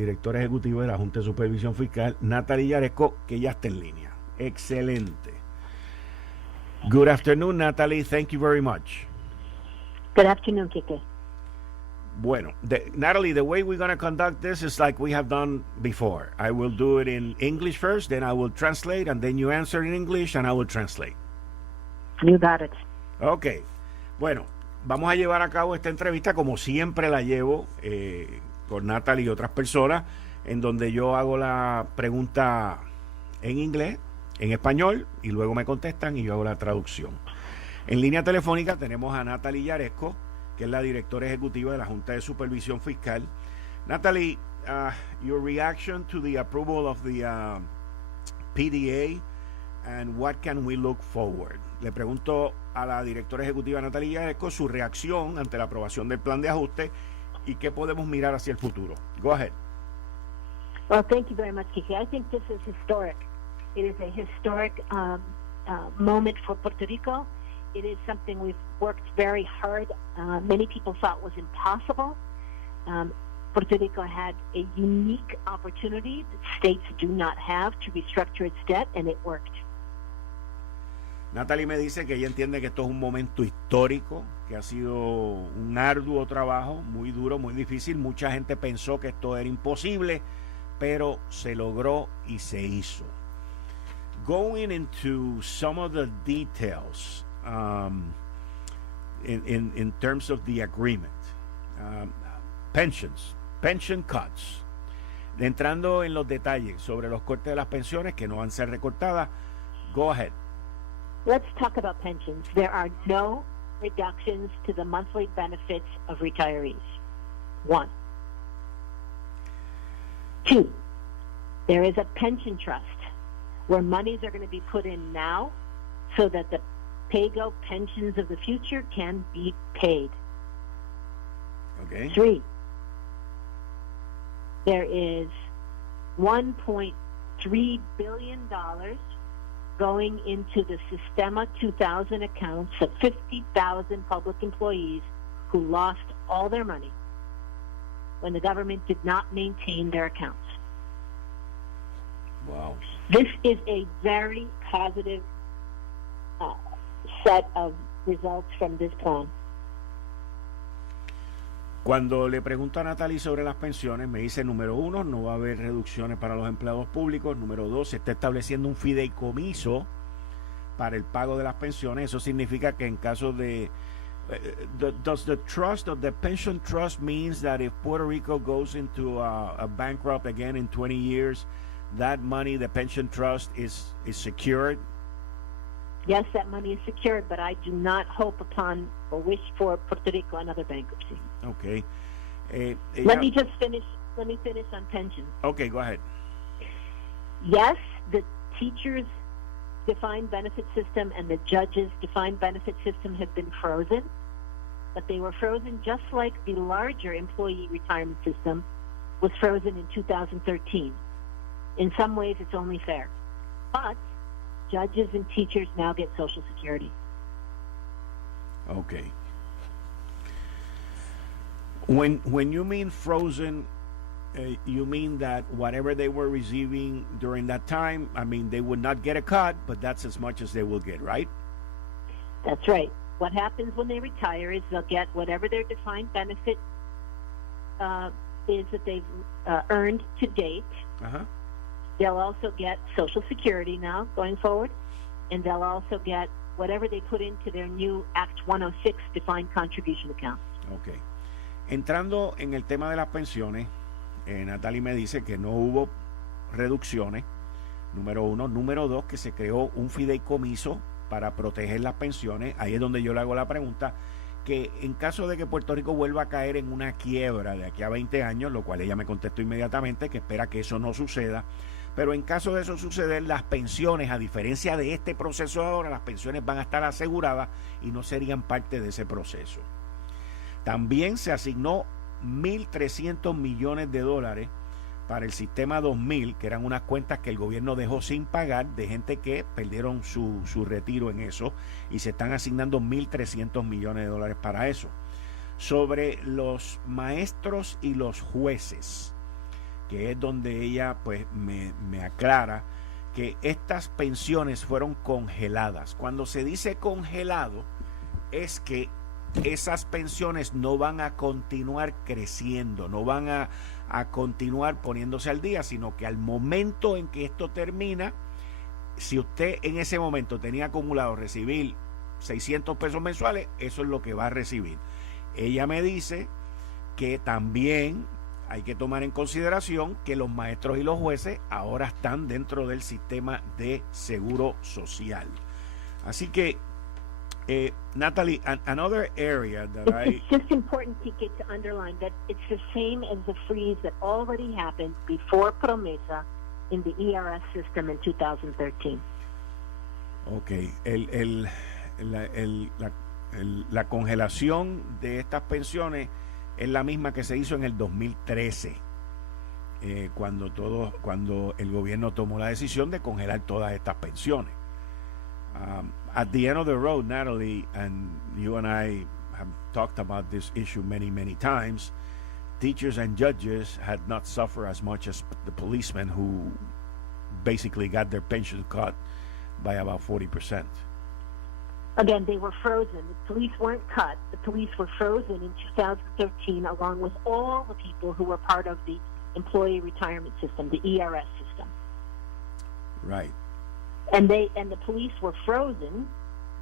Directora ejecutiva de la Junta de Supervisión Fiscal, Natalie Jaresko, que ya está en línea. Excelente. Good afternoon, Natalie. Thank you very much. Good afternoon, Kike. Bueno, Natalie, the way we're going to conduct this is like we have done before. I will do it in English first, then I will translate, and then you answer in English, and I will translate. You got it. Ok. Bueno, vamos a llevar a cabo esta entrevista como siempre la llevo con Natalie y otras personas, en donde yo hago la pregunta en inglés, en español, y luego me contestan y yo hago la traducción. En línea telefónica tenemos a Natalie Jaresko, que es la directora ejecutiva de la Junta de Supervisión Fiscal. Natalie, your reaction to the approval of the PDA and what can we look forward? Le pregunto a la directora ejecutiva Natalie Jaresko su reacción ante la aprobación del plan de ajuste y qué podemos mirar hacia el futuro. Go ahead. Well, thank you very much, Kike. I think this is historic. It is a historic moment for Puerto Rico. It is something we've worked very hard. Many people thought was impossible. Puerto Rico had a unique opportunity that states do not have to restructure its debt, and it worked. Natalie me dice que ella entiende que esto es un momento histórico, que ha sido un arduo trabajo, muy duro, muy difícil. Mucha gente pensó que esto era imposible, pero se logró y se hizo. Going into some of the details in terms of the agreement, pension cuts. Entrando en los detalles sobre los cortes de las pensiones que no van a ser recortadas, go ahead. Let's talk about pensions. There are no reductions to the monthly benefits of retirees. 1. 2, there is a pension trust where monies are going to be put in now so that the pay-go pensions of the future can be paid. Okay. 3, there is $1.3 billion going into the Sistema 2000 accounts of 50,000 public employees who lost all their money when the government did not maintain their accounts. Wow. This is a very positive set of results from this plan. Cuando le pregunto a Natalie sobre las pensiones, me dice, número 1, no va a haber reducciones para los empleados públicos. Número 2, se está estableciendo un fideicomiso para el pago de las pensiones. Eso significa que en caso de... does the trust of the pension trust means that if Puerto Rico goes into a bankrupt again in 20 years, that money, the pension trust, is secured? Yes, that money is secured, but I do not hope upon or wish for Puerto Rico another bankruptcy. Okay. Let me finish on pensions. Okay, go ahead. Yes, the teachers' defined benefit system and the judges' defined benefit system have been frozen, but they were frozen just like the larger employee retirement system was frozen in 2013. In some ways, it's only fair. But judges and teachers now get Social Security. Okay. When you mean frozen, you mean that whatever they were receiving during that time, I mean, they would not get a cut, but that's as much as they will get, right? That's right. What happens when they retire is they'll get whatever their defined benefit is that they've earned to date. Uh-huh. They'll also get Social Security now going forward, and they'll also get whatever they put into their new Act 106 defined contribution account. Okay. Entrando en el tema de las pensiones, Natalie me dice que no hubo reducciones, número 1. Número 2, que se creó un fideicomiso para proteger las pensiones. Ahí es donde yo le hago la pregunta, que en caso de que Puerto Rico vuelva a caer en una quiebra de aquí a 20 años, lo cual ella me contestó inmediatamente, que espera que eso no suceda, pero en caso de eso suceder, las pensiones, a diferencia de este proceso ahora, las pensiones van a estar aseguradas y no serían parte de ese proceso. También se asignó 1.300 millones de dólares para el sistema 2000, que eran unas cuentas que el gobierno dejó sin pagar de gente que perdieron su retiro en eso, y se están asignando 1.300 millones de dólares para eso. Sobre los maestros y los jueces, que es donde ella pues me aclara que estas pensiones fueron congeladas. Cuando se dice congelado, es que esas pensiones no van a continuar creciendo, no van a continuar poniéndose al día, sino que al momento en que esto termina, si usted en ese momento tenía acumulado recibir 600 pesos mensuales, eso es lo que va a recibir. Ella me dice que también hay que tomar en consideración que los maestros y los jueces ahora están dentro del sistema de seguro social. Así que, Natalie, another area that it's just important, Kike, to underline that it's the same as the freeze that already happened before Promesa in the ERS system in 2013. Okay, la congelación de estas pensiones es la misma que se hizo en el 2013, cuando el gobierno tomó la decisión de congelar todas estas pensiones. At the end of the road, Natalie, and you and I have talked about this issue many times, teachers and judges had not suffered as much as the policemen who basically got their pensions cut by about 40%. Again, they were frozen. The police weren't cut. The police were frozen in 2013, along with all the people who were part of the employee retirement system, the ERS system. Right. And the police were frozen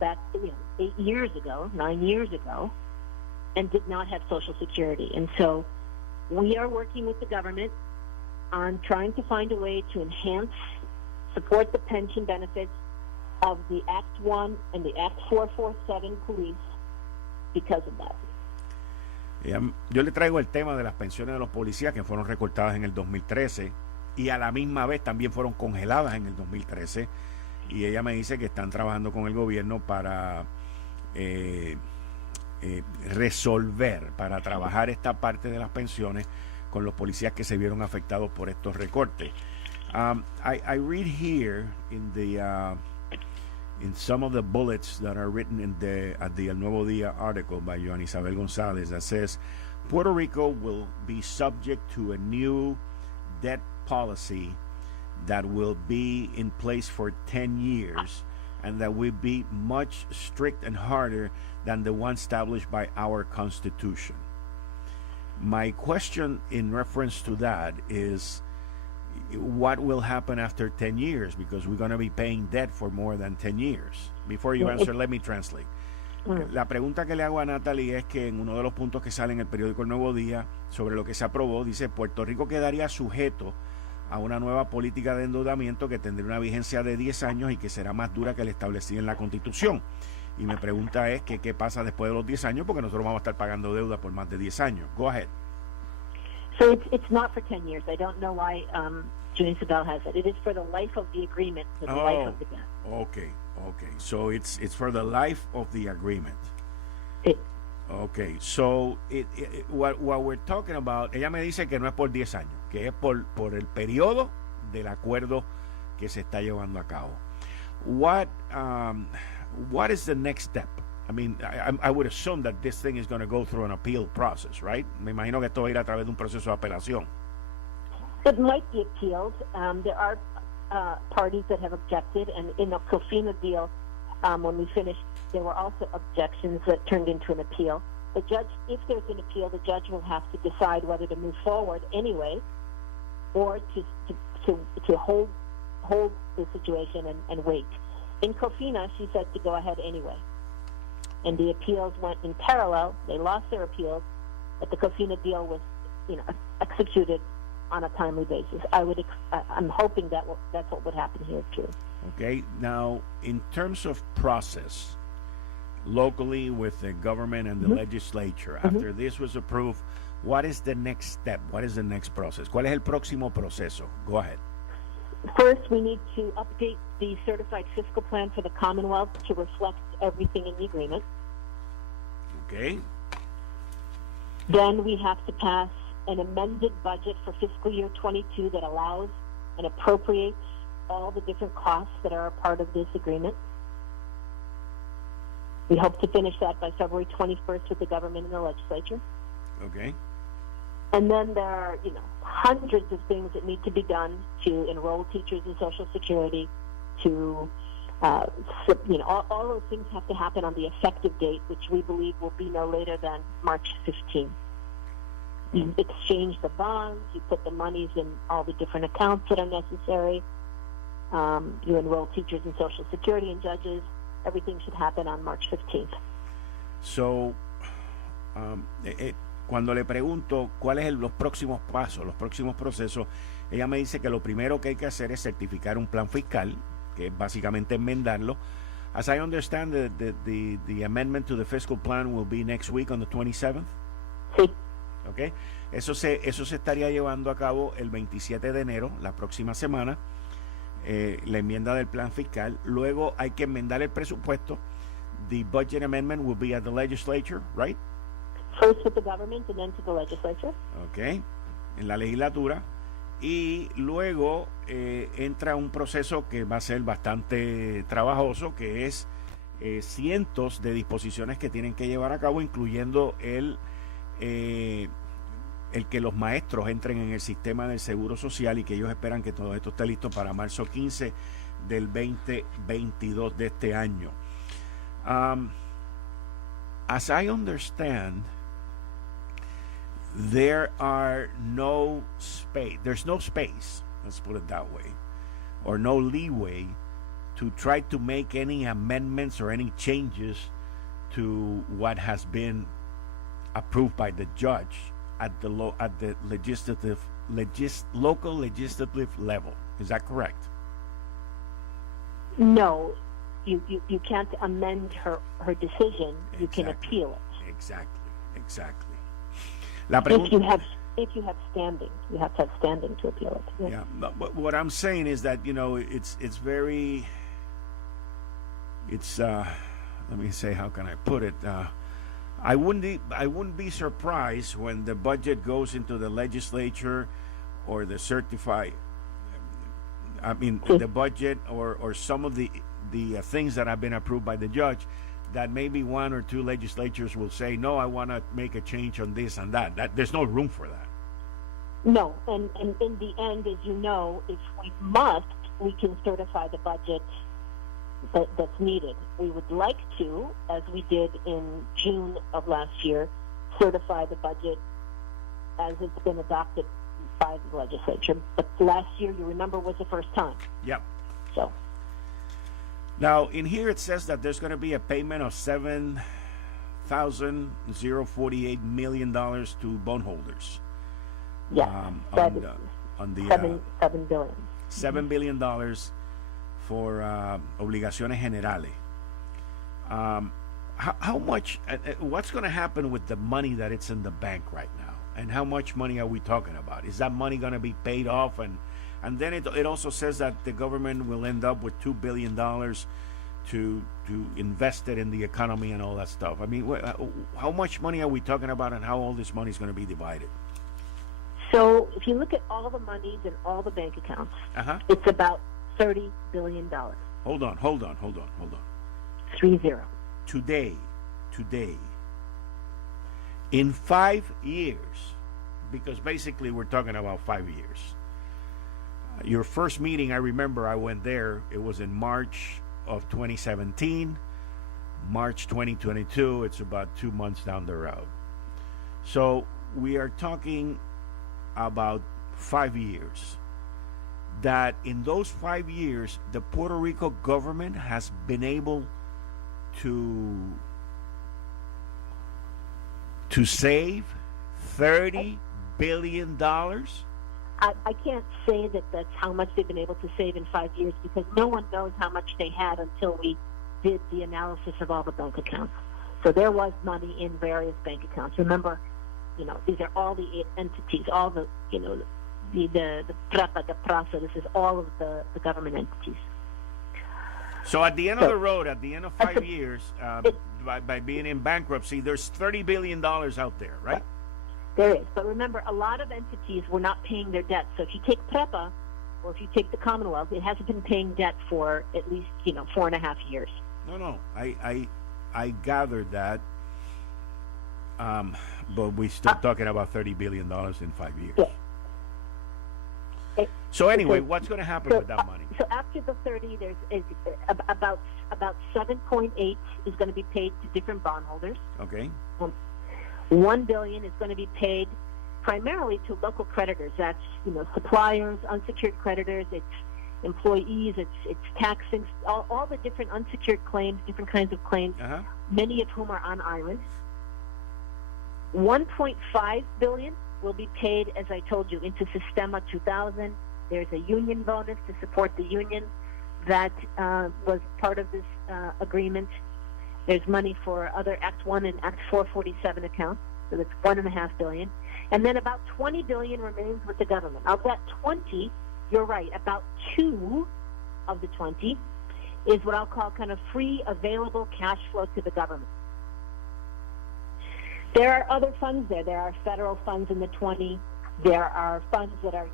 back 9 years ago, and did not have Social Security. And so we are working with the government on trying to find a way to enhance, support the pension benefits of the Act 1 and the Act 447 police because of that. Yo le traigo el tema de las pensiones de los policías que fueron recortadas en el 2013 y a la misma vez también fueron congeladas en el 2013, y ella me dice que están trabajando con el gobierno para resolver, para trabajar esta parte de las pensiones con los policías que se vieron afectados por estos recortes. I read here in some of the bullets that are written at the El Nuevo Día article by Joan Isabel González that says Puerto Rico will be subject to a new debt policy that will be in place for 10 years and that will be much strict and harder than the one established by our Constitution. My question in reference to that is, what will happen after 10 years? Because we're going to be paying debt for more than 10 years. Before you answer, let me translate. La pregunta que le hago a Natalie es que en uno de los puntos que sale en el periódico El Nuevo Día sobre lo que se aprobó, dice Puerto Rico quedaría sujeto a una nueva política de endeudamiento que tendría una vigencia de 10 años y que será más dura que la establecida en la Constitución. Y mi pregunta es que qué pasa después de los 10 años, porque nosotros vamos a estar pagando deuda por más de 10 años. Go ahead. So it's not for 10 years. I don't know why June Isabel has it. It is for the life of the agreement, for the life of the debt. Okay. So it's for the life of the agreement. Okay. So what we're talking about, ella me dice que no es por 10 años, que es por el periodo del acuerdo que se está llevando a cabo. What is the next step? I mean, I would assume that this thing is going to go through an appeal process, right? Me imagino que esto va a ir a través de un proceso de apelación. It might be appealed. There are parties that have objected, and in the COFINA deal, when we finished, there were also objections that turned into an appeal. The judge, if there's an appeal, the judge will have to decide whether to move forward anyway, or to hold the situation and wait. In COFINA, she said to go ahead anyway. And the appeals went in parallel. They lost their appeals, but the COFINA deal was, executed on a timely basis. I'm hoping that's what would happen here too. Okay. Now, in terms of process, locally with the government and the legislature, after this was approved, what is the next step? What is the next process? ¿Cuál es el próximo proceso? Go ahead. First, we need to update the certified fiscal plan for the Commonwealth to reflect everything in the agreement. Okay. Then we have to pass an amended budget for fiscal year 22 that allows and appropriates all the different costs that are a part of this agreement. We hope to finish that by February 21st with the government and the legislature. Okay. And then there are, hundreds of things that need to be done to enroll teachers in Social Security, to, all those things have to happen on the effective date, which we believe will be no later than March 15th. You exchange the bonds, you put the monies in all the different accounts that are necessary, you enroll teachers in Social Security and judges. Everything should happen on March 15th. So, cuando le pregunto cuáles son los próximos pasos, los próximos procesos, ella me dice que lo primero que hay que hacer es certificar un plan fiscal, que es básicamente enmendarlo. As I understand, the amendment to the fiscal plan will be next week on the 27th. Sí. Okay. Eso se estaría llevando a cabo el 27 de enero, la próxima semana, la enmienda del plan fiscal. Luego hay que enmendar el presupuesto. The budget amendment will be at the legislature, right? First with the government and then to the legislature. Okay. En la legislatura. Y luego entra un proceso que va a ser bastante trabajoso, que es cientos de disposiciones que tienen que llevar a cabo, incluyendo el que los maestros entren en el sistema del Seguro Social, y que ellos esperan que todo esto esté listo para marzo 15 del 2022 de este año. As I understand, there's no space, let's put it that way, or no leeway to try to make any amendments or any changes to what has been approved by the judge at the local legislative level. Is that correct? No, you can't amend her decision. You can appeal it. Exactly. If you have standing, you have to have standing to appeal it. Yeah, but what I'm saying is that let me say, how can I put it? I wouldn't be surprised when the budget goes into the legislature, or the the budget or some of the things that have been approved by the judge, that maybe one or two legislatures will say, no, I want to make a change on this and that. There's no room for that. No, and in the end, as you know, if we must, we can certify the budget that's needed. We would like to, as we did in June of last year, certify the budget as it's been adopted by the legislature. But last year, you remember, was the first time. Yep. So. Now, in here it says that there's going to be a payment of $7,048 million to bondholders. Yeah, on the $7 billion. $7 billion for obligaciones generales. How much? What's going to happen with the money that it's in the bank right now? And how much money are we talking about? Is that money going to be paid off? And then it also says that the government will end up with $2 billion to invest it in the economy and all that stuff. I mean, how much money are we talking about, and how all this money is going to be divided? So if you look at all the monies in all the bank accounts, it's about $30 billion. Hold on. 30. Today, in 5 years, because basically we're talking about 5 years. Your first meeting, I remember I went there, it was in March of 2017, March 2022, it's about 2 months down the road. So we are talking about 5 years. That in those 5 years, the Puerto Rico government has been able to save $30 billion. I can't say that that's how much they've been able to save in 5 years, because no one knows how much they had until we did the analysis of all the bank accounts. So there was money in various bank accounts. Remember, these are all the entities, all the, the PREPA, the PRASA, this is all of the government entities. So at the end of the road, at the end of 5 years, by being in bankruptcy, there's $30 billion out there, right? There is. But remember, a lot of entities were not paying their debt. So if you take PREPA, or if you take the Commonwealth, it hasn't been paying debt for at least, 4.5 years. No. I gathered that. But we're still talking about $30 billion in 5 years. Yeah. So anyway, what's going to happen with that money? So after the 30, there's about 7.8 is going to be paid to different bondholders. Okay. $1 billion is going to be paid primarily to local creditors. That's suppliers, unsecured creditors. It's employees. It's taxing. All the different unsecured claims, different kinds of claims. Many of whom are on island. $1.5 billion will be paid, as I told you, into Sistema 2000. There's a union bonus to support the union that was part of this agreement. There's money for other Act 1 and Act 447 accounts, so that's $1.5 billion. And then about $20 billion remains with the government. Of that 20, you're right, about 2 of the 20 is what I'll call kind of free available cash flow to the government. There are other funds there. There are federal funds in the 20. There are funds that are,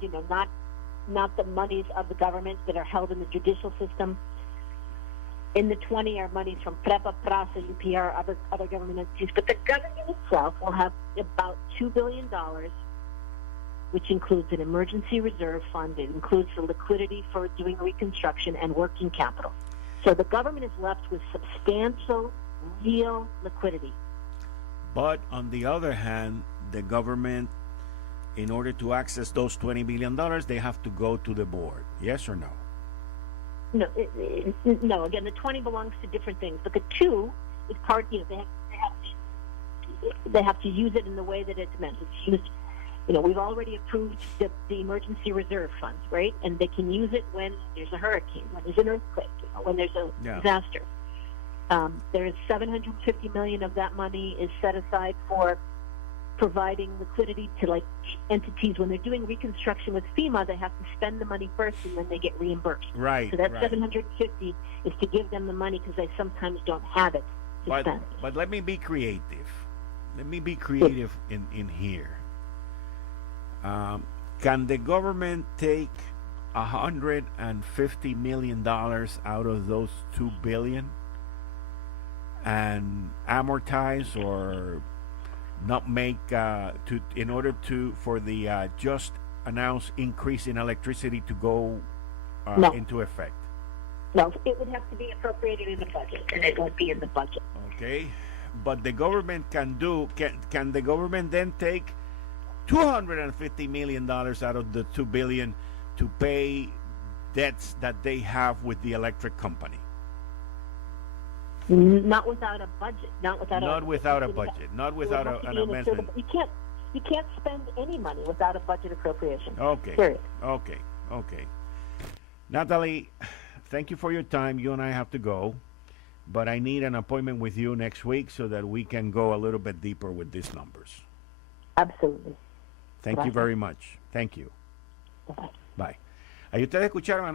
not the monies of the government that are held in the judicial system. In the 20 are monies from PREPA, PRASA, UPR, other government entities. But the government itself will have about $2 billion, which includes an emergency reserve fund. It includes the liquidity for doing reconstruction and working capital. So the government is left with substantial, real liquidity. But on the other hand, the government, in order to access those $20 billion, they have to go to the board. Yes or no? No. No. Again, the 20 belongs to different things, but the 2 is part. They have to use it in the way that it's meant. It's used. We've already approved the emergency reserve funds, right? And they can use it when there's a hurricane, when there's an earthquake, when there's a disaster. There's $750 million of that money is set aside for providing liquidity to entities when they're doing reconstruction with FEMA. They have to spend the money first and then they get reimbursed. Right. So that 750 is to give them the money because they sometimes don't have it to spend. But let me be creative. Let me be creative in here. Can the government take $150 million out of those $2 billion and amortize or not make in order for the just announced increase in electricity to go into effect? No, it would have to be appropriated in the budget, and it won't be in the budget. Okay, but the government can the government then take $250 million out of the $2 billion to pay debts that they have with the electric company? Not without a budget. Not without an amendment. You can't spend any money without a budget appropriation. Okay. Period. Okay. Natalie, thank you for your time. You and I have to go, but I need an appointment with you next week so that we can go a little bit deeper with these numbers. Absolutely. Thank you very much. Thank you. Bye. Bye. Ahí ustedes escucharon a